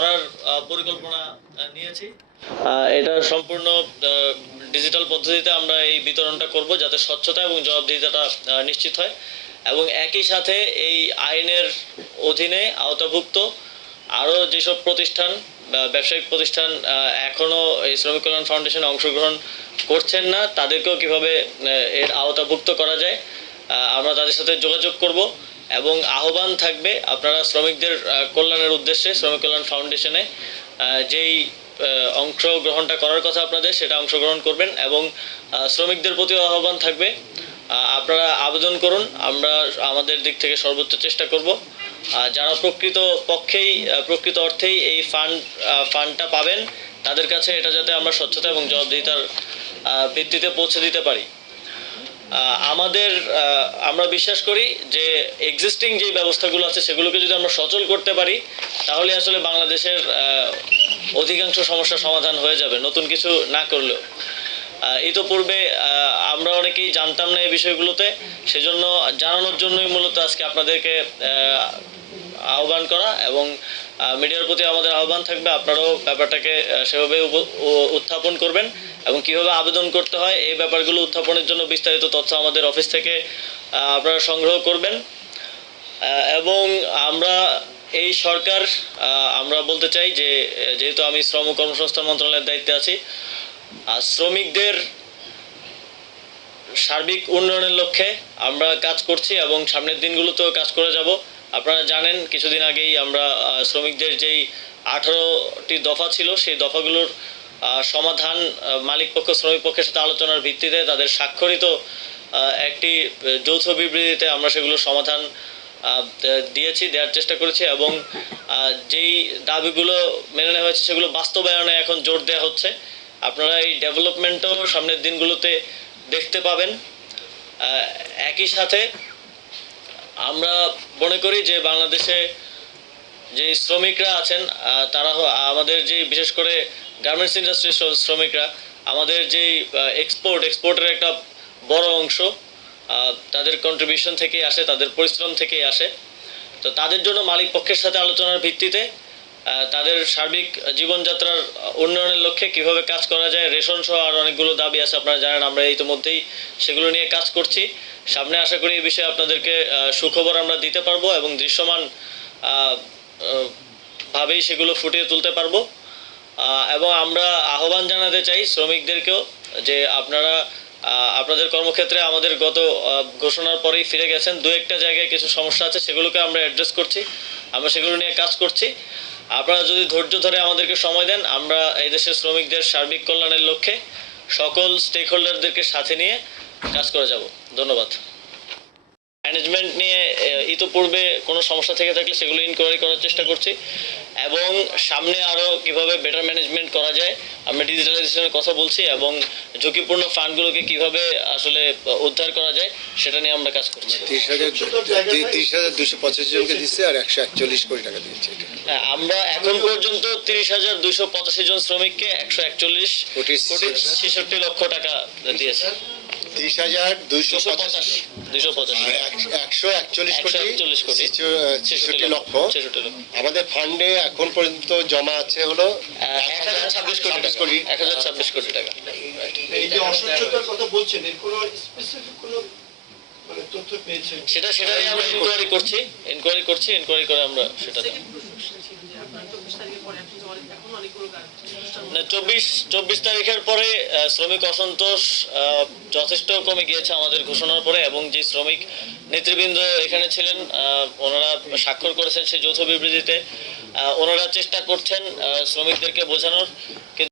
করার পরিকল্পনা নিয়েছি। এটা সম্পূর্ণ ডিজিটাল পদ্ধতিতে আমরা এই বিতরণটা করব যাতে স্বচ্ছতা এবং জবাবদিহিতাটা নিশ্চিত হয়। এবং একই সাথে এই আইনের অধীনে আওতাভুক্ত আরও যেসব প্রতিষ্ঠান বা ব্যবসায়িক প্রতিষ্ঠান আহ, এখনও এই শ্রমিক কল্যাণ ফাউন্ডেশনে অংশগ্রহণ করছেন না তাদেরকেও কীভাবে এর আওতাভুক্ত করা যায় আমরা তাদের সাথে যোগাযোগ করব। এবং আহ্বান থাকবে আপনারা শ্রমিকদের কল্যাণের উদ্দেশ্যে, শ্রমিক কল্যাণ ফাউন্ডেশনে যেই অংশগ্রহণটা করার কথা আপনাদের, সেটা অংশগ্রহণ করবেন এবং শ্রমিকদের প্রতিও আহ্বান থাকবে। আপনারা আবেদন করুন, আমরা আমাদের দিক থেকে সর্বোচ্চ চেষ্টা করব। যারা প্রকৃত পক্ষেই প্রকৃত অর্থেই এই ফান্ড ফান্ডটা পাবেন, তাদের কাছে এটা যাতে আমরা স্বচ্ছতা এবং জবাবদিহিতার ভিত্তিতে পৌঁছে দিতে পারি। আমাদের আমরা বিশ্বাস করি যে এক্সিস্টিং যে ব্যবস্থাগুলো আছে সেগুলোকে যদি আমরা সচল করতে পারি, তাহলে আসলে বাংলাদেশের অধিকাংশ সমস্যার সমাধান হয়ে যাবে, নতুন কিছু না করলেও। ইতোপূর্বে আমরা অনেকেই জানতাম না এই বিষয়গুলোতে, সেজন্য জানানোর জন্যই মূলত আজকে আপনাদেরকে আহ, করা এবং মিডিয়ার প্রতি আমাদের আহ্বান থাকবে আপনারাও ব্যাপারটাকে সেভাবে উত্থাপন করবেন এবং কীভাবে আবেদন করতে হয় এই ব্যাপারগুলো উত্থাপনের জন্য বিস্তারিত তথ্য আমাদের অফিস থেকে আপনারা সংগ্রহ করবেন। এবং আমরা এই সরকার আমরা বলতে চাই যে যেহেতু আমি শ্রম কর্মসংস্থান মন্ত্রণালয়ের দায়িত্বে আছি শ্রমিকদের সার্বিক উন্নয়নের লক্ষ্যে আমরা কাজ করছি এবং সামনের দিনগুলোতেও কাজ করে যাব। আপনারা জানেন, কিছুদিন আগেই আমরা শ্রমিকদের যেই আঠারোটি দফা ছিল, সেই দফাগুলোর সমাধান মালিক পক্ষ, শ্রমিক পক্ষের সাথে আলোচনার ভিত্তিতে তাদের স্বাক্ষরিত একটি যৌথ বিবৃতিতে আমরা সেগুলোর সমাধান দিয়েছি, দেওয়ার চেষ্টা করেছি এবং যেই দাবিগুলো মেনে নেওয়া হয়েছে সেগুলো বাস্তবায়নে এখন জোর দেওয়া হচ্ছে। আপনারা এই ডেভেলপমেন্টও সামনের দিনগুলোতে দেখতে পাবেন। একই সাথে আমরা মনে করি যে বাংলাদেশে যে শ্রমিকরা আছেন তারা আমাদের যে বিশেষ করে গার্মেন্টস ইন্ডাস্ট্রির শ্রমিকরা, আমাদের যে এক্সপোর্ট এক্সপোর্টের একটা বড় অংশ তাদের কন্ট্রিবিউশন থেকেই আসে, তাদের পরিশ্রম থেকেই আসে। তো তাদের জন্য মালিক পক্ষের সাথে আলোচনার ভিত্তিতে তাদের সার্বিক জীবনযাত্রার উন্নয়নের লক্ষ্যে কীভাবে কাজ করা যায়, রেশন সহ আর অনেকগুলো দাবি আছে, আপনারা জানেন, আমরা ইতিমধ্যেই সেগুলো নিয়ে কাজ করছি। সামনে আশা করি এই বিষয়ে আপনাদেরকে সুখবর আমরা দিতে পারব এবং দৃশ্যমান ভাবেই সেগুলো ফুটিয়ে তুলতে পারব। এবং আমরা আহ্বান জানাতে চাই শ্রমিকদেরকেও যে আপনারা আপনাদের কর্মক্ষেত্রে আমাদের গত ঘোষণার পরেই ফিরে গেছেন। দু একটা জায়গায় কিছু সমস্যা আছে, সেগুলোকে আমরা অ্যাড্রেস করছি। আমরা সেগুলো নিয়ে কাজ করছি। আপনারা যদি ধৈর্য ধরে আমাদেরকে সময় দেন, আমরা এই দেশের শ্রমিকদের সার্বিক কল্যাণের লক্ষ্যে সকল স্টেক হোল্ডারদেরকে সাথে নিয়ে কাজ করে যাব। ধন্যবাদ। ম্যানেজমেন্ট নিয়ে ইতোপূর্বে কোনো সমস্যা থেকে থাকলে সেগুলো ইনকোয়ারি করার চেষ্টা করছি। এবং সামনে আরও কীভাবে বেটার ম্যানেজমেন্ট করা যায় আমরা ডিজিটালাইজেশনের কথা বলছি এবং ঝুঁকিপূর্ণ ফান্ডগুলোকে কীভাবে আসলে উদ্ধার করা যায় সেটা নিয়ে আমরা কাজ করছি। তিরিশ হাজার তিরিশ হাজার দুশো পঁচাশি জনকে দিচ্ছে আর একশো একচল্লিশ কোটি টাকা দিচ্ছে হ্যাঁ, আমরা এখন পর্যন্ত তিরিশ হাজার দুইশো পঁচাশি জন শ্রমিককে একশো একচল্লিশ কোটি কোটি ছেষট্টি লক্ষ টাকা দিয়েছে। তিরিশ হাজার দুইশো একশো একচল্লিশ একশো কোটি ছেষট্টি লক্ষ আমাদের ফান্ডে এখন পর্যন্ত জমা আছে হলো এক হাজার ছাব্বিশ কোটি কোটি। এক হাজার ছাব্বিশ কোটি টাকা। এই যে অস্বচ্ছতার কথা বলছেন এর কোনো স্পেসিফিক কোনো মানে তথ্য পেয়েছেন? সেটা সেটা আমরা ইনকোয়ারি করছি। ইনকোয়ারি করছি ইনকোয়ারি করে আমরা সেটা দেব। সেকেন্ড প্রশ্ন ছিল যে আপনার চব্বিশ তারিখের পরে আপনি যে অনেক এখন অনেকগুলো গান অনুষ্ঠান না চব্বিশ তারিখের পরে শ্রমিক অসন্তোষ যথেষ্ট কমে গিয়েছে আমাদের ঘোষণার পরে এবং যে শ্রমিক নেতৃবৃন্দ এখানে ছিলেন ওনারা স্বাক্ষর করেছেন সেই যৌথ বিবৃতিতে ওনারা চেষ্টা করছেন শ্রমিকদেরকে বোঝানোর